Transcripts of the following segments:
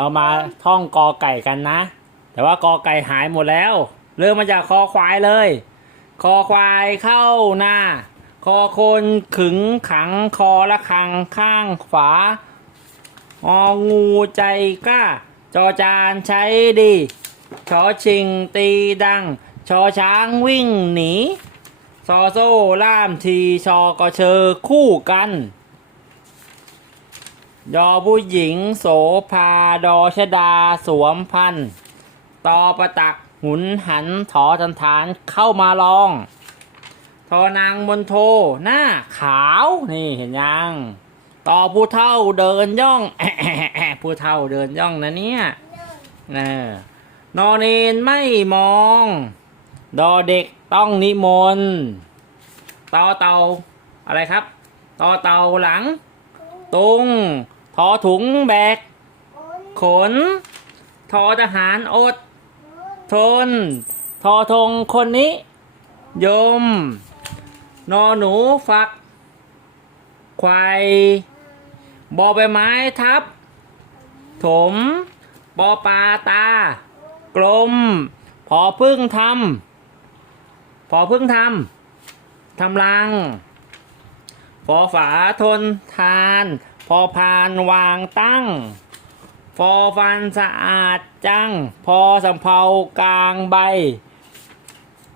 เรามาท่องกอไก่กันนะ แต่ว่ากอไก่หายหมดแล้ว เริ่มมาจากคอควายเลย คอควายเข้าหน้า คอคนขึงขังคอละคังข้างฝางองูใจกล้า จอจานใช้ดีชอชิงตีดัง ชอช้างวิ่งหนี ซอโซ่ล่ามที ชอกอเชอคู่กัน ยอผู้หญิงโสภาดอชดาสวมพันตอประตักหุนหันถอทันฐานเข้ามาลอง ทอนางมนโทหน้าขาวนี่เห็นยังต่อผู้เท่าเดินย่องผู้เท่าเดินย่องนะเนี่ยเออนเนนไม่มอง ดอเด็กต้องนิมนต์ต่อเตาอะไรครับต่อเตาหลัง ตุง ทอถุงแบก ขน ทอทหารอด ทน ทอทงคนนี้ ยม นอหนูฝัก ควายบอใบไม้ทับ ถม ปอปลาตา กลม พอพึ่งทำพอพึ่งทำทำรังฟ อฝาทนทาน พอพานวางตั้ง ฟอฟันสะอาดจัง พอสำเภากลางใบ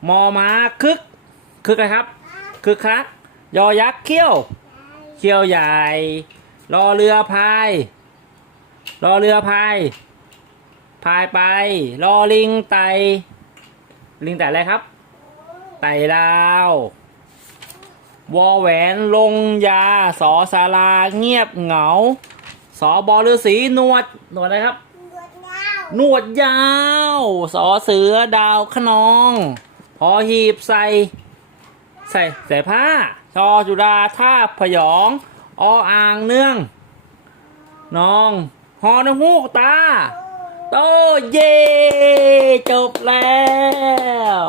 มอม้าคึก คึกอะไรครับ คึกคัก ยอยักษ์เขี้ยว เขี้ยวใหญ่ รอเรือพาย รอเรือพาย พายไป รอลิงไต ลิงไตอะไรครับ ไตลาว วอแหวนลงยาสอสาราเงียบเหงา สอบอฤาษีหนวดหนวดอะไรครับ หนวดยาว สอเสือดาวขนอง พอหีบใส่ ใส่ใส่ผ้า ชอจุฬาท่าพยอง ออ่างเนื่องน้องฮอนหูกตา โตเย่จบแล้ว